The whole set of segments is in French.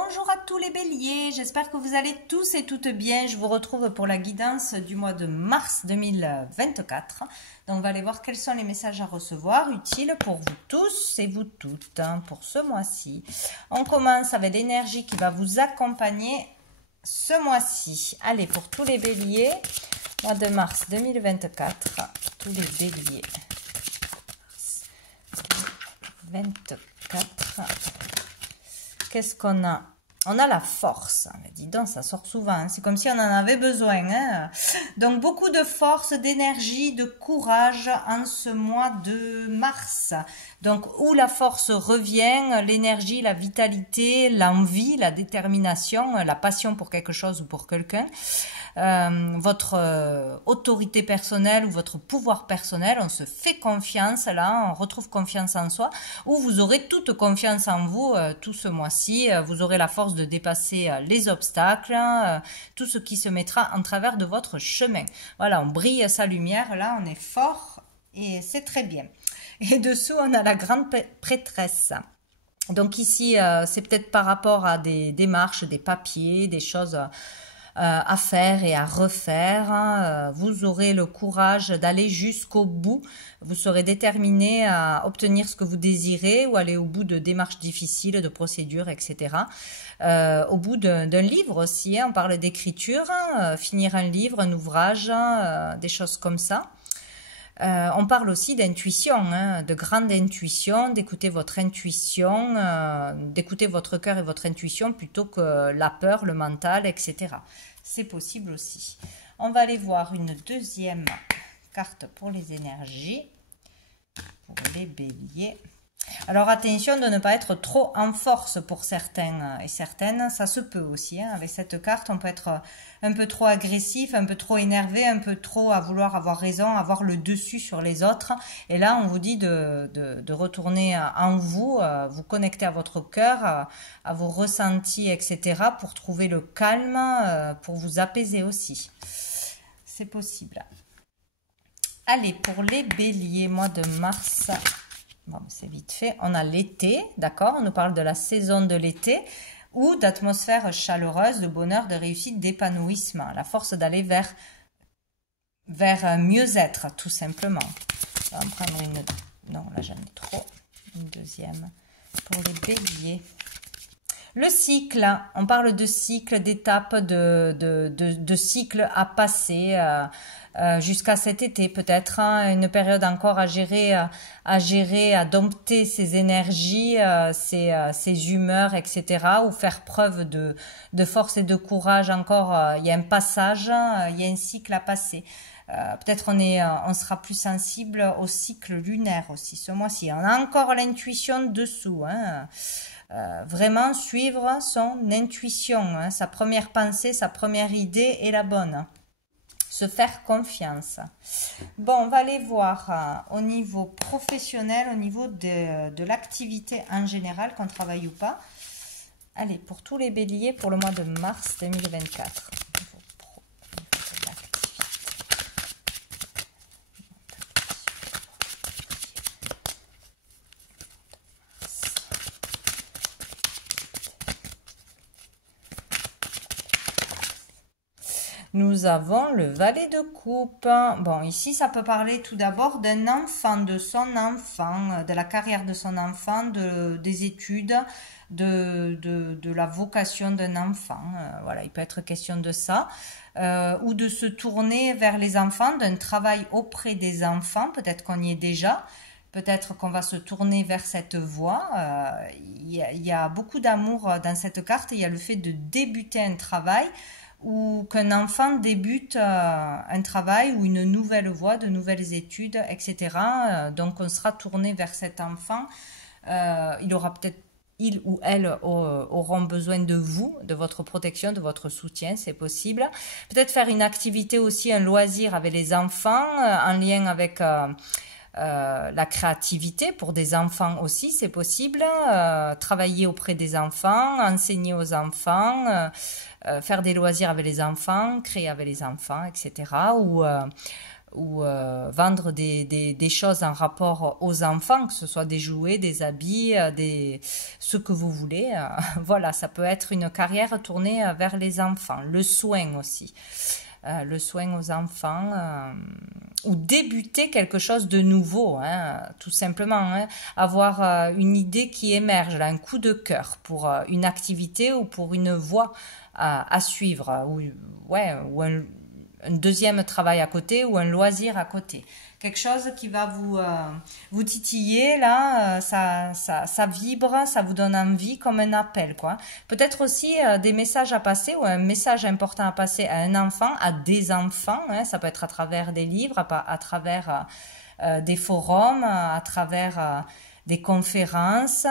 Bonjour à tous les béliers, j'espère que vous allez tous et toutes bien. Je vous retrouve pour la guidance du mois de mars 2024. Donc on va aller voir quels sont les messages à recevoir utiles pour vous tous et vous toutes pour ce mois-ci. On commence avec l'énergie qui va vous accompagner ce mois-ci. Allez, pour tous les béliers, mois de mars 2024, tous les béliers. 24. Qu'est-ce qu'on a? On a la force. Mais dis donc, ça sort souvent. Hein. C'est comme si on en avait besoin. Hein. Donc, beaucoup de force, d'énergie, de courage en ce mois de mars. Donc, où la force revient, l'énergie, la vitalité, l'envie, la détermination, la passion pour quelque chose ou pour quelqu'un. Votre autorité personnelle ou votre pouvoir personnel, on se fait confiance là, on retrouve confiance en soi, ou vous aurez toute confiance en vous tout ce mois-ci, vous aurez la force de dépasser les obstacles, tout ce qui se mettra en travers de votre chemin. Voilà, on brille sa lumière, là on est fort et c'est très bien. Et dessous on a la grande prêtresse. Donc ici c'est peut-être par rapport à des démarches, des papiers, des choses à faire et à refaire. Vous aurez le courage d'aller jusqu'au bout. Vous serez déterminé à obtenir ce que vous désirez ou aller au bout de démarches difficiles, de procédures, etc. Au bout d'un livre aussi, hein, on parle d'écriture, finir un livre, un ouvrage, des choses comme ça. On parle aussi d'intuition, hein, de grande intuition, d'écouter votre intuition, d'écouter votre cœur et votre intuition plutôt que la peur, le mental, etc. C'est possible aussi. On va aller voir une deuxième carte pour les énergies, pour les béliers. Alors attention de ne pas être trop en force pour certains et certaines, ça se peut aussi. Hein. Avec cette carte, on peut être un peu trop agressif, un peu trop énervé, un peu trop à vouloir avoir raison, avoir le dessus sur les autres. Et là, on vous dit de retourner en vous, vous connecter à votre cœur, à vos ressentis, etc. pour trouver le calme, pour vous apaiser aussi. C'est possible. Allez, pour les béliers, mois de mars... Bon, c'est vite fait. On a l'été, d'accord? On nous parle de la saison de l'été ou d'atmosphère chaleureuse, de bonheur, de réussite, d'épanouissement. La force d'aller vers mieux-être, tout simplement. On va en prendre une... Non, là j'en ai trop. Une deuxième pour les béliers. Le cycle, on parle de cycle, d'étapes, de cycle à passer jusqu'à cet été peut-être, hein, une période encore à gérer, à dompter ses énergies, ses humeurs, etc. Ou faire preuve de force et de courage encore. Il y a un passage, il y a un cycle à passer. Peut-être on sera plus sensible au cycle lunaire aussi ce mois-ci. On a encore l'intuition dessous, hein. Vraiment suivre son intuition, hein, sa première pensée, sa première idée est la bonne. Se faire confiance. Bon, on va aller voir au niveau professionnel, au niveau de l'activité en général, qu'on travaille ou pas. Allez, pour tous les béliers, pour le mois de mars 2024. Nous avons le valet de coupe. Bon, ici, ça peut parler tout d'abord d'un enfant, de son enfant, de la carrière de son enfant, des études, de la vocation d'un enfant. Voilà, il peut être question de ça. Ou de se tourner vers les enfants, d'un travail auprès des enfants. Peut-être qu'on y est déjà. Peut-être qu'on va se tourner vers cette voie. Il y a beaucoup d'amour dans cette carte. Il y a le fait de débuter un travail ou qu'un enfant débute un travail ou une nouvelle voie, de nouvelles études, etc. Donc on sera tourné vers cet enfant. Il ou elle auront besoin de vous, de votre protection, de votre soutien, c'est possible. Peut-être faire une activité aussi, un loisir avec les enfants, en lien avec... la créativité pour des enfants aussi, c'est possible. Travailler auprès des enfants, enseigner aux enfants, faire des loisirs avec les enfants, créer avec les enfants, etc. vendre des choses en rapport aux enfants, que ce soit des jouets, des habits, ce que vous voulez. Voilà, ça peut être une carrière tournée vers les enfants. Le soin aussi. Le soin aux enfants, ou débuter quelque chose de nouveau, hein, tout simplement, hein, avoir une idée qui émerge, là, un coup de cœur pour une activité ou pour une voie à suivre, ou un deuxième travail à côté ou un loisir à côté. Quelque chose qui va vous titiller, là, ça vibre, ça vous donne envie comme un appel, quoi. Peut-être aussi des messages à passer ou un message important à passer à un enfant, à des enfants, hein, ça peut être à travers des livres, à travers des forums, à travers des conférences,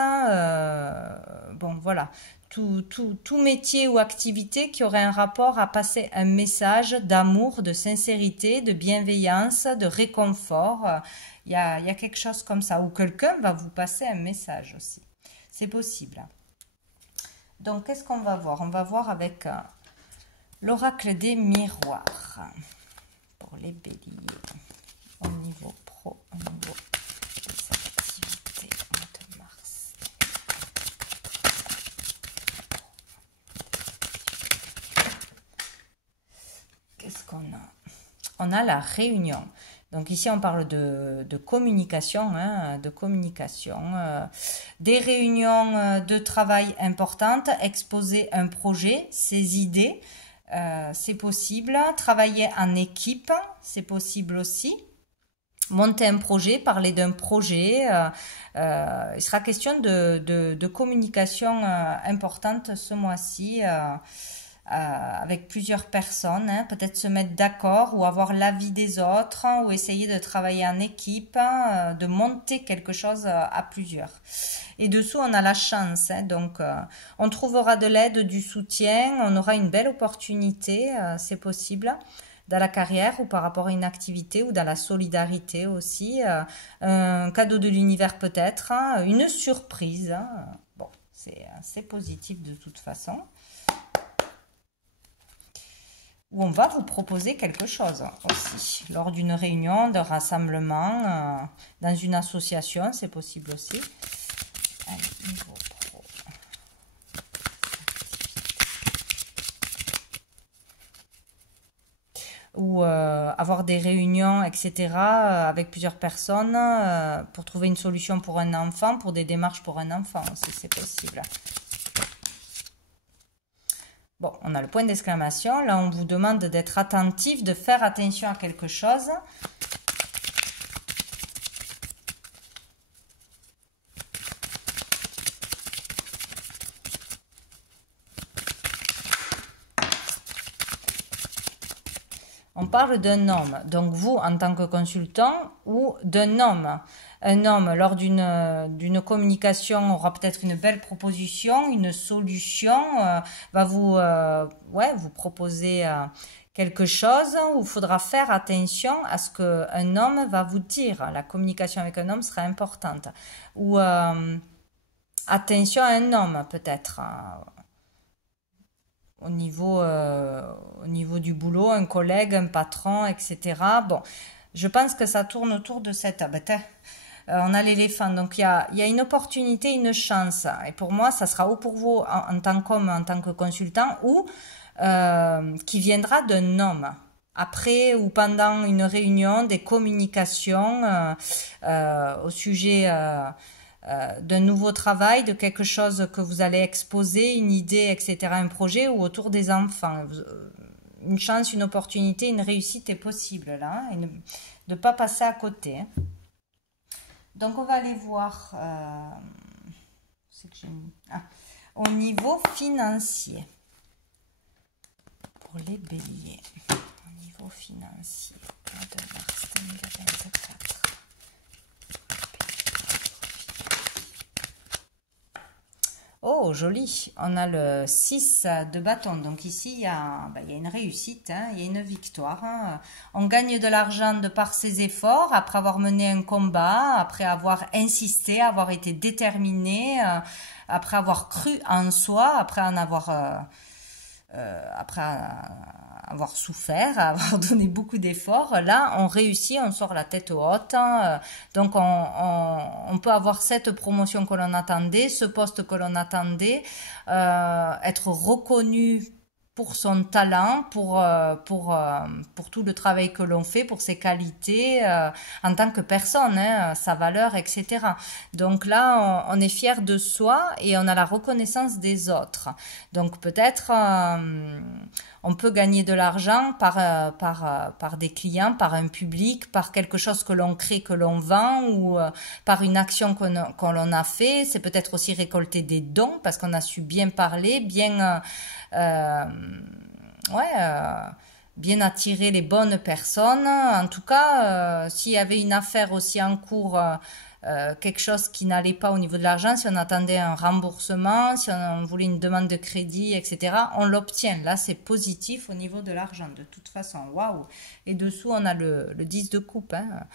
bon voilà. Tout métier ou activité qui aurait un rapport à passer un message d'amour, de sincérité, de bienveillance, de réconfort. Il y a quelque chose comme ça, où quelqu'un va vous passer un message aussi. C'est possible. Donc, qu'est-ce qu'on va voir? On va voir avec l'oracle des miroirs pour les béliers au niveau pro, au niveau des activités au mois de mars. Qu'est-ce qu'on a? On a la réunion. Donc ici, on parle de communication, hein, des réunions de travail importantes, exposer un projet, ses idées, c'est possible. Travailler en équipe, c'est possible aussi. Monter un projet, parler d'un projet. Il sera question de communication importante ce mois-ci. Avec plusieurs personnes, hein, peut-être se mettre d'accord ou avoir l'avis des autres, ou essayer de travailler en équipe, de monter quelque chose à plusieurs. Et dessous, on a la chance, hein, donc on trouvera de l'aide, du soutien, on aura une belle opportunité, c'est possible, dans la carrière ou par rapport à une activité ou dans la solidarité aussi, un cadeau de l'univers peut-être, hein, une surprise, hein. Bon, c'est positif de toute façon. Où on va vous proposer quelque chose aussi, lors d'une réunion, d'un rassemblement, dans une association, c'est possible aussi. Allez, niveau pro. Ou avoir des réunions, etc., avec plusieurs personnes pour trouver une solution pour un enfant, pour des démarches pour un enfant aussi, c'est possible. Bon, on a le point d'exclamation. Là, on vous demande d'être attentif, de faire attention à quelque chose. On parle d'un homme, donc vous en tant que consultant, ou d'un homme. Un homme, lors d'une communication, aura peut-être une belle proposition, une solution, va vous proposer quelque chose où il faudra faire attention à ce qu'un homme va vous dire. La communication avec un homme sera importante. Ou attention à un homme, peut-être. Au niveau du boulot, un collègue, un patron, etc. Bon, je pense que ça tourne autour de cette... on a l'éléphant, donc il y a une opportunité, une chance. Et pour moi, ça sera ou pour vous en tant qu'homme, en tant que consultant, ou qui viendra d'un homme. Après ou pendant une réunion, des communications au sujet... d'un nouveau travail, de quelque chose que vous allez exposer, une idée, etc., un projet, ou autour des enfants. Une chance, une opportunité, une réussite est possible là, hein, et de ne pas passer à côté. Hein. Donc on va aller voir au niveau financier pour les béliers. Au niveau financier, mois de mars 2024. Oh, joli. On a le 6 de bâton. Donc ici, il y a une réussite, hein, il y a une victoire. Hein. On gagne de l'argent de par ses efforts, après avoir mené un combat, après avoir insisté, avoir été déterminé, après avoir cru en soi, après en avoir après avoir souffert, avoir donné beaucoup d'efforts, là, on réussit, on sort la tête haute. Donc, on peut avoir cette promotion que l'on attendait, ce poste que l'on attendait, être reconnu pour son talent, pour tout le travail que l'on fait, pour ses qualités en tant que personne, hein, sa valeur, etc. Donc là, on est fier de soi et on a la reconnaissance des autres. Donc peut-être on peut gagner de l'argent par des clients, par un public, par quelque chose que l'on crée, que l'on vend ou par une action qu'on l'on a fait. C'est peut-être aussi récolter des dons parce qu'on a su bien parler, euh, ouais, bien attirer les bonnes personnes. En tout cas, s'il y avait une affaire aussi en cours, quelque chose qui n'allait pas au niveau de l'argent, si on attendait un remboursement, si on voulait une demande de crédit, etc., on l'obtient. Là, c'est positif au niveau de l'argent, de toute façon. Waouh! Et dessous, on a le 10 de coupe. Hein.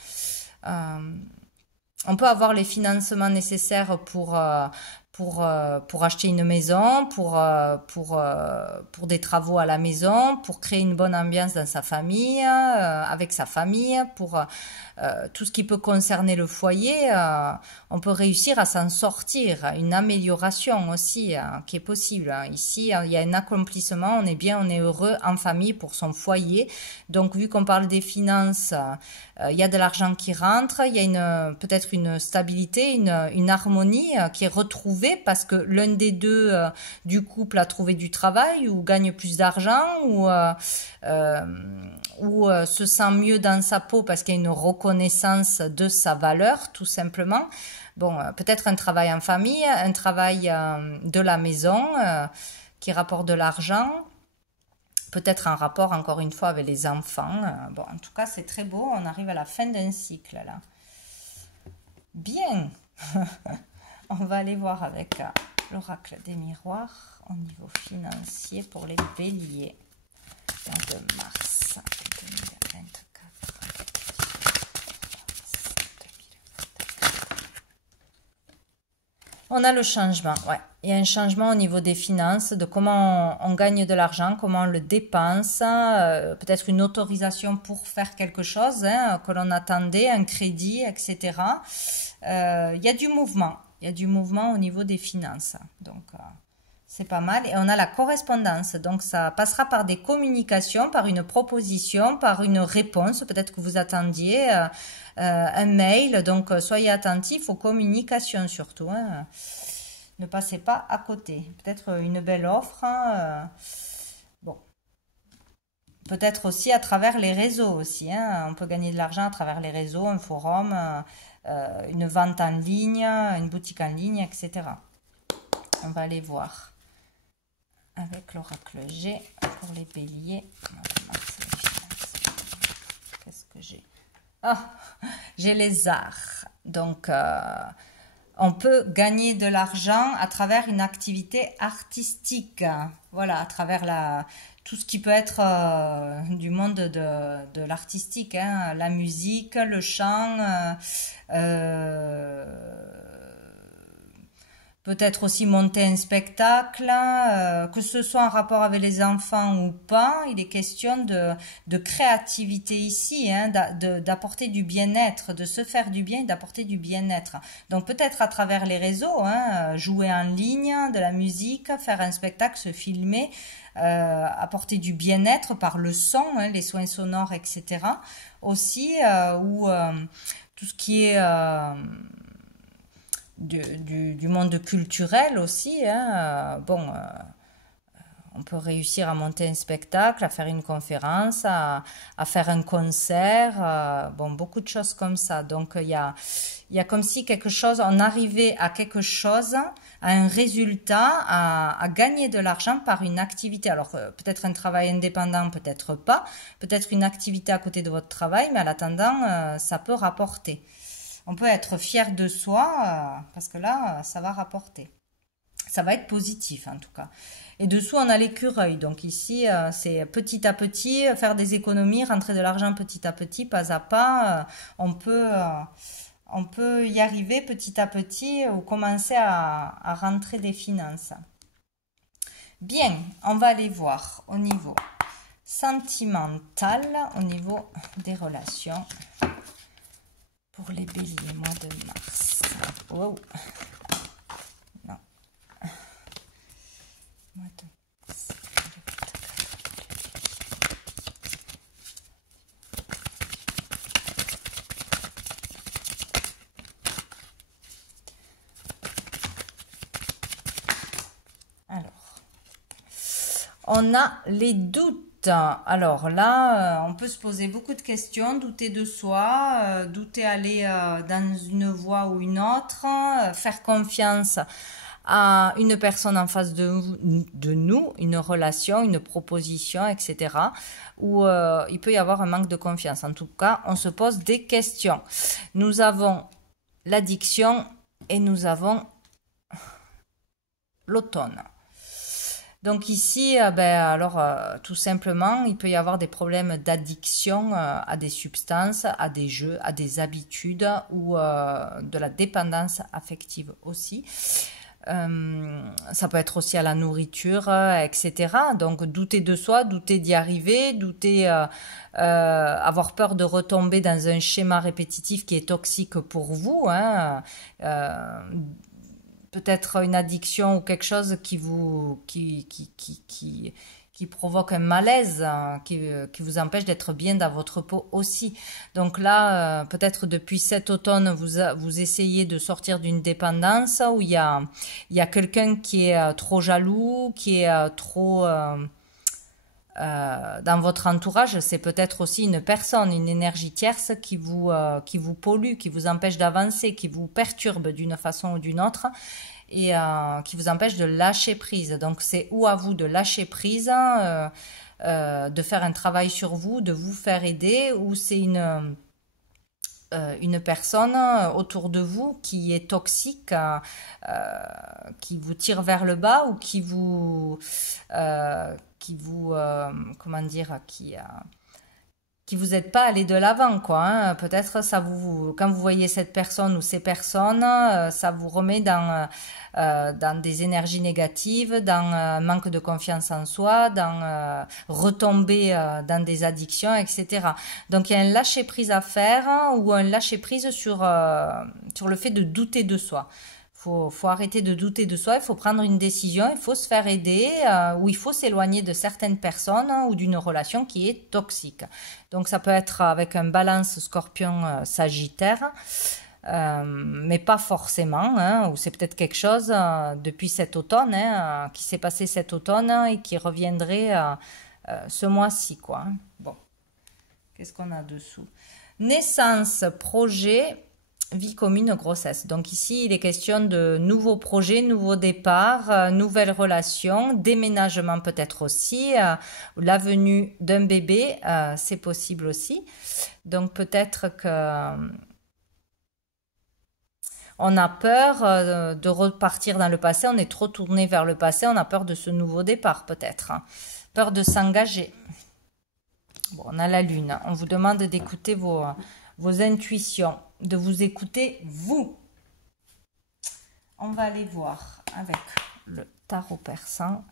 On peut avoir les financements nécessaires pour acheter une maison, pour des travaux à la maison, pour créer une bonne ambiance dans sa famille, avec sa famille, pour tout ce qui peut concerner le foyer. On peut réussir à s'en sortir, une amélioration aussi qui est possible. Ici, il y a un accomplissement, on est bien, on est heureux en famille pour son foyer. Donc, vu qu'on parle des finances, il y a de l'argent qui rentre, il y a peut-être une stabilité, une harmonie qui est retrouvée parce que l'un des deux du couple a trouvé du travail ou gagne plus d'argent ou se sent mieux dans sa peau parce qu'il y a une reconnaissance de sa valeur, tout simplement. Bon, peut-être un travail en famille, un travail de la maison qui rapporte de l'argent. Peut-être un rapport, encore une fois, avec les enfants. Bon, en tout cas, c'est très beau. On arrive à la fin d'un cycle, là. Bien. On va aller voir avec l'oracle des miroirs au niveau financier pour les béliers. De mars 2024. On a le changement, ouais. Il y a un changement au niveau des finances, de comment on gagne de l'argent, comment on le dépense, peut-être une autorisation pour faire quelque chose hein, que l'on attendait, un crédit, etc. Il y a du mouvement. Il y a du mouvement au niveau des finances. Donc, c'est pas mal. Et on a la correspondance. Donc, ça passera par des communications, par une proposition, par une réponse. Peut-être que vous attendiez un mail. Donc, soyez attentifs aux communications surtout. Hein. Ne passez pas à côté. Peut-être une belle offre. Bon. Peut-être aussi à travers les réseaux aussi. Hein. On peut gagner de l'argent à travers les réseaux, un forum, une vente en ligne, une boutique en ligne, etc. On va aller voir avec l'oracle G pour les béliers. Qu'est-ce que j'ai? Ah, j'ai les arts. Donc, on peut gagner de l'argent à travers une activité artistique. Voilà, à travers tout ce qui peut être du monde de l'artistique, hein, la musique, le chant, peut-être aussi monter un spectacle, que ce soit en rapport avec les enfants ou pas, il est question de créativité ici, hein, d'apporter du bien-être, de se faire du bien et d'apporter du bien-être. Donc peut-être à travers les réseaux, hein, jouer en ligne, de la musique, faire un spectacle, se filmer, apporter du bien-être par le son, hein, les soins sonores, etc. Aussi, ou tout ce qui est... du monde culturel aussi. Hein. Bon, on peut réussir à monter un spectacle, à faire une conférence, à faire un concert, bon, beaucoup de choses comme ça. Donc, il y a comme si quelque chose, on arrivait à quelque chose, à un résultat, à gagner de l'argent par une activité. Alors, peut-être un travail indépendant, peut-être pas. Peut-être une activité à côté de votre travail, mais en attendant, ça peut rapporter. On peut être fier de soi parce que là, ça va rapporter. Ça va être positif en tout cas. Et dessous, on a l'écureuil. Donc ici, c'est petit à petit, faire des économies, rentrer de l'argent petit à petit, pas à pas. On peut y arriver petit à petit ou commencer à rentrer des finances. Bien, on va aller voir au niveau sentimental, au niveau des relations pour les béliers, mois de mars. Wow. Non. Mois de mars. Alors, on a les doutes. Alors là, on peut se poser beaucoup de questions, douter de soi, douter aller dans une voie ou une autre, faire confiance à une personne en face de nous, une relation, une proposition, etc. Où il peut y avoir un manque de confiance. En tout cas, on se pose des questions. Nous avons l'addiction et nous avons l'automne. Donc ici, tout simplement, il peut y avoir des problèmes d'addiction à des substances, à des jeux, à des habitudes ou de la dépendance affective aussi. Ça peut être aussi à la nourriture, etc. Donc douter de soi, douter d'y arriver, douter, avoir peur de retomber dans un schéma répétitif qui est toxique pour vous, hein. Peut-être une addiction ou quelque chose qui provoque un malaise, qui vous empêche d'être bien dans votre peau aussi. Donc là, peut-être depuis cet automne, vous essayez de sortir d'une dépendance où il y a quelqu'un qui est trop jaloux, qui est trop dans votre entourage. C'est peut-être aussi une personne, une énergie tierce qui vous pollue, qui vous empêche d'avancer, qui vous perturbe d'une façon ou d'une autre et qui vous empêche de lâcher prise. Donc c'est ou à vous de lâcher prise, de faire un travail sur vous, de vous faire aider, ou c'est une personne autour de vous qui est toxique, qui vous tire vers le bas ou qui vous comment dire, qui vous aide pas à aller de l'avant, quoi, hein. Peut-être quand vous voyez cette personne ou ces personnes, ça vous remet dans des énergies négatives, dans un manque de confiance en soi, dans retomber dans des addictions, etc. Donc il y a un lâcher prise à faire, ou un lâcher prise sur le fait de douter de soi. Faut arrêter de douter de soi, il faut prendre une décision, il faut se faire aider, ou il faut s'éloigner de certaines personnes ou d'une relation qui est toxique. Donc ça peut être avec un balance scorpion sagittaire, mais pas forcément, hein, ou c'est peut-être quelque chose depuis cet automne, hein, qui s'est passé cet automne et qui reviendrait ce mois-ci, quoi. Bon, qu'est-ce qu'on a dessous? Naissance, projet, vie commune, grossesse. Donc ici, il est question de nouveaux projets, nouveaux départs, nouvelles relations, déménagement peut-être aussi, la venue d'un bébé, c'est possible aussi. Donc peut-être que on a peur de repartir dans le passé, on est trop tourné vers le passé, on a peur de ce nouveau départ peut-être, hein. Peur de s'engager. Bon, on a la lune, on vous demande d'écouter vos intuitions, de vous écouter vous. On va aller voir avec le tarot persan.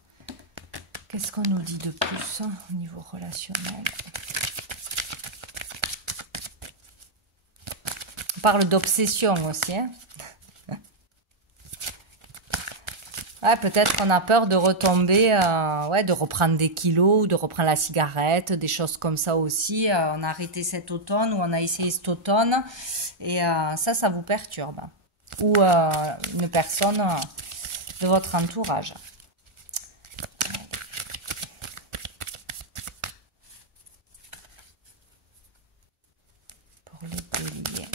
Qu'est-ce qu'on nous dit de plus au niveau relationnel? On parle d'obsession aussi, hein. Ouais, peut-être qu'on a peur de retomber, de reprendre des kilos, de reprendre la cigarette, des choses comme ça aussi. On a arrêté cet automne, ou on a essayé cet automne, et ça vous perturbe. Ou une personne de votre entourage. Pour les béliers.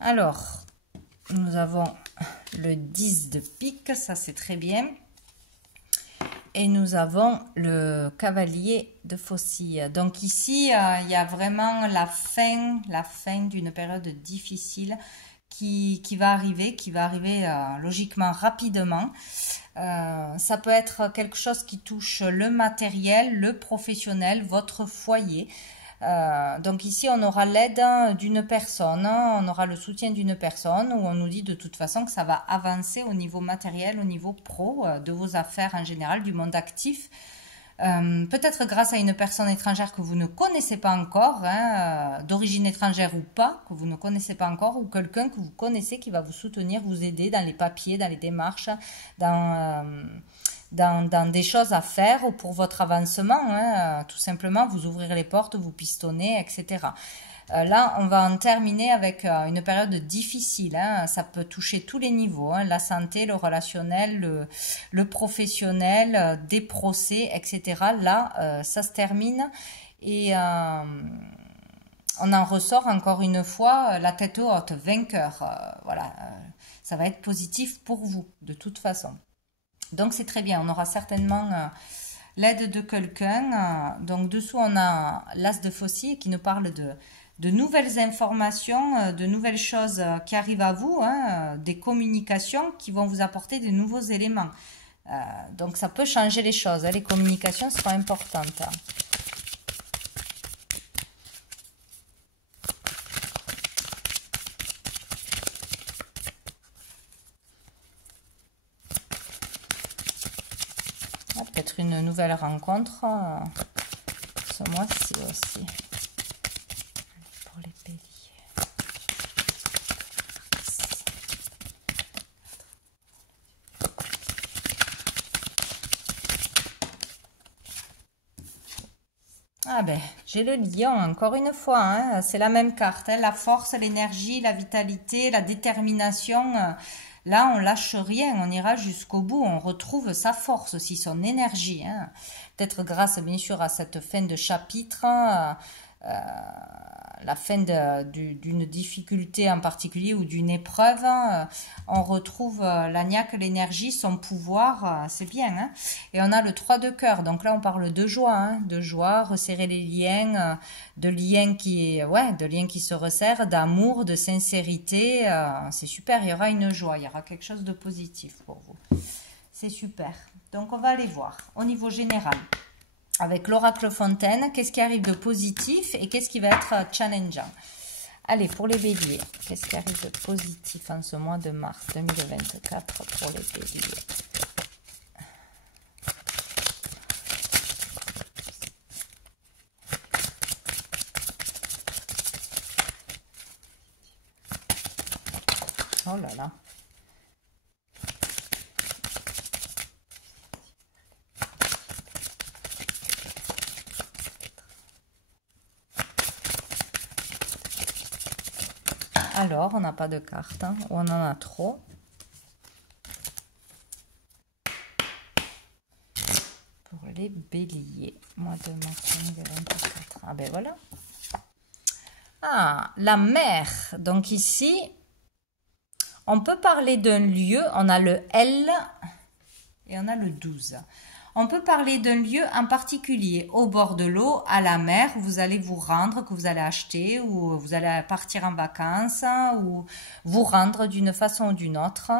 Alors, nous avons le 10 de pique, ça c'est très bien. Et nous avons le cavalier de faucille. Donc ici, il y a vraiment la fin d'une période difficile qui va arriver logiquement rapidement. Ça peut être quelque chose qui touche le matériel, le professionnel, votre foyer. Donc ici, on aura l'aide d'une personne, on aura le soutien d'une personne où on nous dit de toute façon que ça va avancer au niveau matériel, au niveau pro, de vos affaires en général, du monde actif. Peut-être grâce à une personne étrangère que vous ne connaissez pas encore, hein, d'origine étrangère ou pas, que vous ne connaissez pas encore, ou quelqu'un que vous connaissez qui va vous soutenir, vous aider dans les papiers, dans les démarches, dans des choses à faire pour votre avancement, hein, tout simplement vous ouvrir les portes, vous pistonner, etc. Là, on va en terminer avec une période difficile, hein. Ça peut toucher tous les niveaux, hein, la santé, le relationnel, le professionnel, des procès, etc. Là, ça se termine et on en ressort encore une fois la tête haute, vainqueur. Voilà, ça va être positif pour vous, de toute façon. Donc, c'est très bien. On aura certainement l'aide de quelqu'un. Donc, dessous, on a l'as de faucille qui nous parle de nouvelles informations, de nouvelles choses qui arrivent à vous, hein, des communications qui vont vous apporter de nouveaux éléments. Donc ça peut changer les choses, hein, les communications seront importantes. Peut-être une nouvelle rencontre ce mois-ci aussi. Les béliers. Ah ben, j'ai le lion encore une fois, hein, c'est la même carte, hein, la force, l'énergie, la vitalité, la détermination. Là, on lâche rien, on ira jusqu'au bout, on retrouve sa force aussi, son énergie. Hein. Peut-être grâce, bien sûr, à cette fin de chapitre, la fin d'une difficulté en particulier ou d'une épreuve, on retrouve l'agnac, l'énergie, son pouvoir, c'est bien. Hein. Et on a le 3 de cœur, donc là on parle de joie, resserrer les liens, de liens qui se resserrent, d'amour, de sincérité, c'est super, il y aura une joie, il y aura quelque chose de positif pour vous. C'est super. Donc on va aller voir au niveau général. Avec l'oracle Fontaine, qu'est-ce qui arrive de positif et qu'est-ce qui va être challengeant. Allez, pour les béliers, qu'est-ce qui arrive de positif en ce mois de mars 2024 pour les béliers? Oh là là. Alors, on n'a pas de carte, hein, ou on en a trop. Pour les béliers, mois de mars 2024. Ah ben voilà. Ah, la mer. Donc ici, on peut parler d'un lieu. On a le L et on a le 12. On peut parler d'un lieu en particulier, au bord de l'eau, à la mer, où vous allez vous rendre, que vous allez acheter, ou vous allez partir en vacances, ou vous rendre d'une façon ou d'une autre.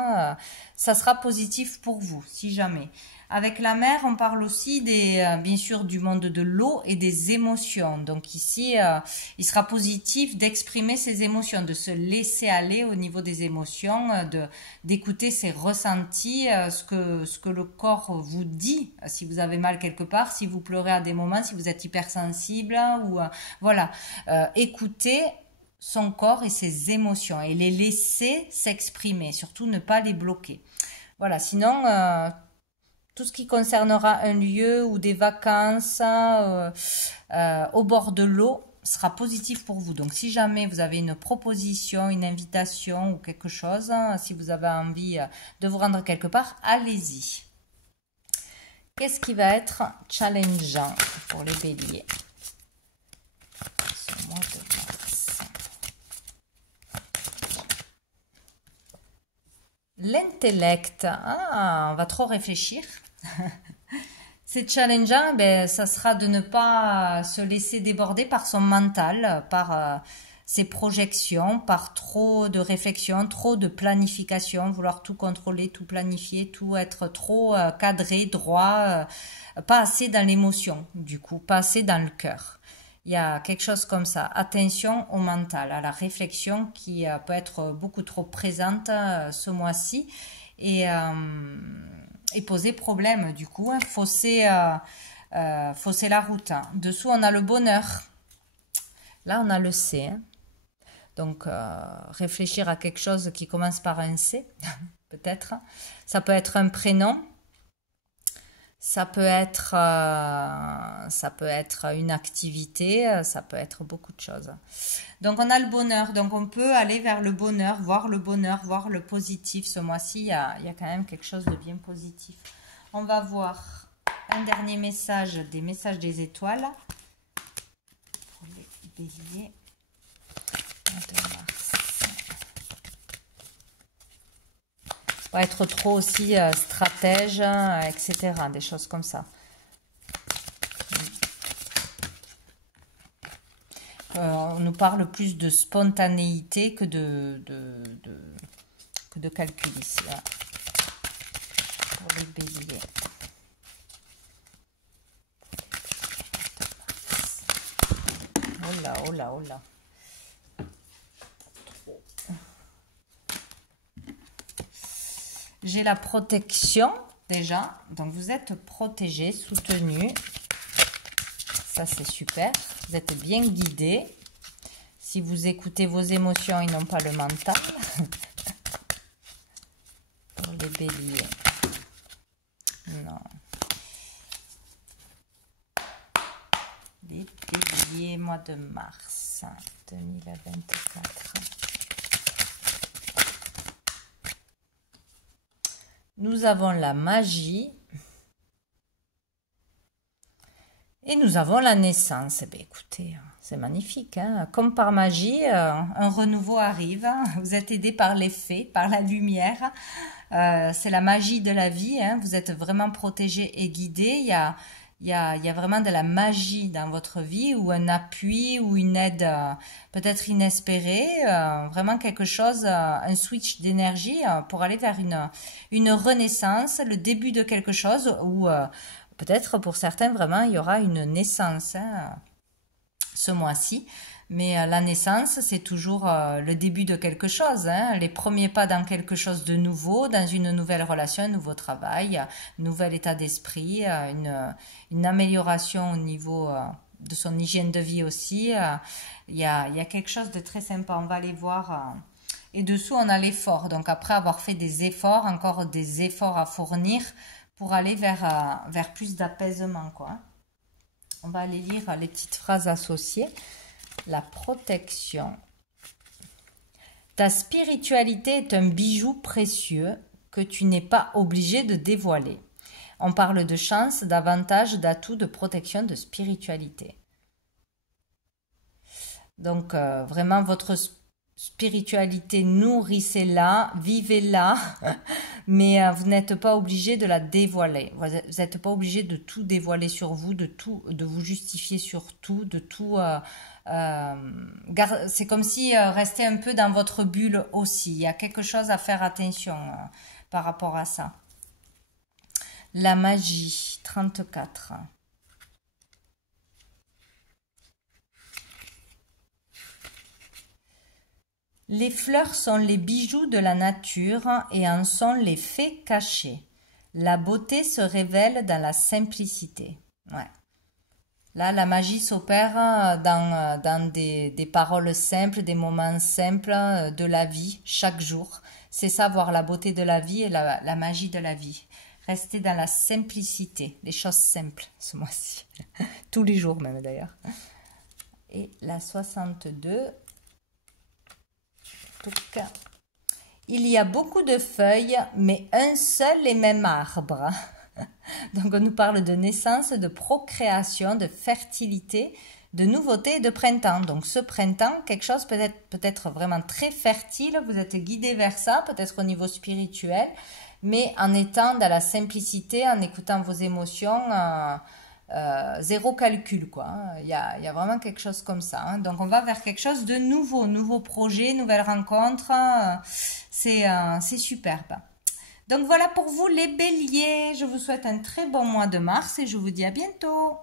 Ça sera positif pour vous, si jamais. Avec la mer, on parle aussi bien sûr du monde de l'eau et des émotions. Donc ici, il sera positif d'exprimer ses émotions, de se laisser aller au niveau des émotions, d'écouter ses ressentis, ce que le corps vous dit. Si vous avez mal quelque part, si vous pleurez à des moments, si vous êtes hypersensible, ou voilà, écoutez son corps et ses émotions et les laisser s'exprimer, surtout ne pas les bloquer. Voilà, sinon tout ce qui concernera un lieu ou des vacances au bord de l'eau sera positif pour vous. Donc si jamais vous avez une proposition, une invitation ou quelque chose, si vous avez envie de vous rendre quelque part, allez-y. Qu'est-ce qui va être challengeant pour les béliers ce mois de mars? L'intellect. Ah, on va trop réfléchir. C'est challengeant, ben, ça sera de ne pas se laisser déborder par son mental, par ces projections, par trop de réflexion, trop de planification, vouloir tout contrôler, tout planifier, tout être trop cadré, droit, pas assez dans l'émotion, du coup, pas assez dans le cœur. Il y a quelque chose comme ça. Attention au mental, à la réflexion qui peut être beaucoup trop présente ce mois-ci et poser problème, du coup, hein, fausser la route. Dessous, on a le bonheur. Là, on a le C. Hein. Donc, réfléchir à quelque chose qui commence par un C, peut-être. Ça peut être un prénom. Ça peut être une activité, ça peut être beaucoup de choses. Donc, on a le bonheur. Donc, on peut aller vers le bonheur, voir le positif. Ce mois-ci, il y a quand même quelque chose de bien positif. On va voir un dernier message, des messages des étoiles. Pour les béliers. De Mars. Pas être trop aussi stratège, etc. Des choses comme ça. On nous parle plus de spontanéité que de calcul ici. Voilà. Pour les béliers. Oh là, oh là, oh là. J'ai la protection déjà, donc vous êtes protégé, soutenu, ça c'est super, vous êtes bien guidé. Si vous écoutez vos émotions et non pas le mental. Pour les béliers, non. Les béliers, mois de mars 2024. Nous avons la magie et nous avons la naissance. Eh bien, écoutez, c'est magnifique. Hein, comme par magie, un renouveau arrive. Vous êtes aidé par les fées, par la lumière. C'est la magie de la vie. Hein, vous êtes vraiment protégé et guidé. Il y a vraiment de la magie dans votre vie ou un appui ou une aide peut-être inespérée, vraiment quelque chose, un switch d'énergie pour aller vers une renaissance, le début de quelque chose ou peut-être pour certains vraiment il y aura une naissance hein, ce mois-ci. Mais la naissance, c'est toujours le début de quelque chose, hein, les premiers pas dans quelque chose de nouveau, dans une nouvelle relation, un nouveau travail, un nouvel état d'esprit, une amélioration au niveau de son hygiène de vie aussi. Il y a quelque chose de très sympa, on va aller voir. Et dessous, on a l'effort. Donc après avoir fait des efforts, encore des efforts à fournir pour aller vers plus d'apaisement, quoi. On va aller lire les petites phrases associées. La protection. Ta spiritualité est un bijou précieux que tu n'es pas obligé de dévoiler. On parle de chance, d'avantages, d'atouts, de protection, de spiritualité. Donc, vraiment, votre spiritualité, nourrissez-la, vivez-la, mais vous n'êtes pas obligé de la dévoiler. Vous n'êtes pas obligé de tout dévoiler sur vous, de vous justifier sur tout, de tout... c'est comme si restez un peu dans votre bulle aussi. Il y a quelque chose à faire attention par rapport à ça. La magie, 34. Les fleurs sont les bijoux de la nature et en sont les faits cachés. La beauté se révèle dans la simplicité. Ouais. Là, la magie s'opère dans des paroles simples, des moments simples de la vie, chaque jour. C'est ça, voir la beauté de la vie et la magie de la vie. Restez dans la simplicité, les choses simples ce mois-ci. Tous les jours même d'ailleurs. Et la 62. Il y a beaucoup de feuilles, mais un seul et même arbre. Donc on nous parle de naissance, de procréation, de fertilité, de nouveauté et de printemps. Donc ce printemps, quelque chose peut-être vraiment très fertile, vous êtes guidé vers ça, peut-être au niveau spirituel, mais en étant dans la simplicité, en écoutant vos émotions, zéro calcul, quoi. Hein. Il y a vraiment quelque chose comme ça. Hein. Donc, on va vers quelque chose de nouveau, nouveau projet, nouvelle rencontre. C'est superbe. Donc, voilà pour vous les béliers. Je vous souhaite un très bon mois de mars et je vous dis à bientôt.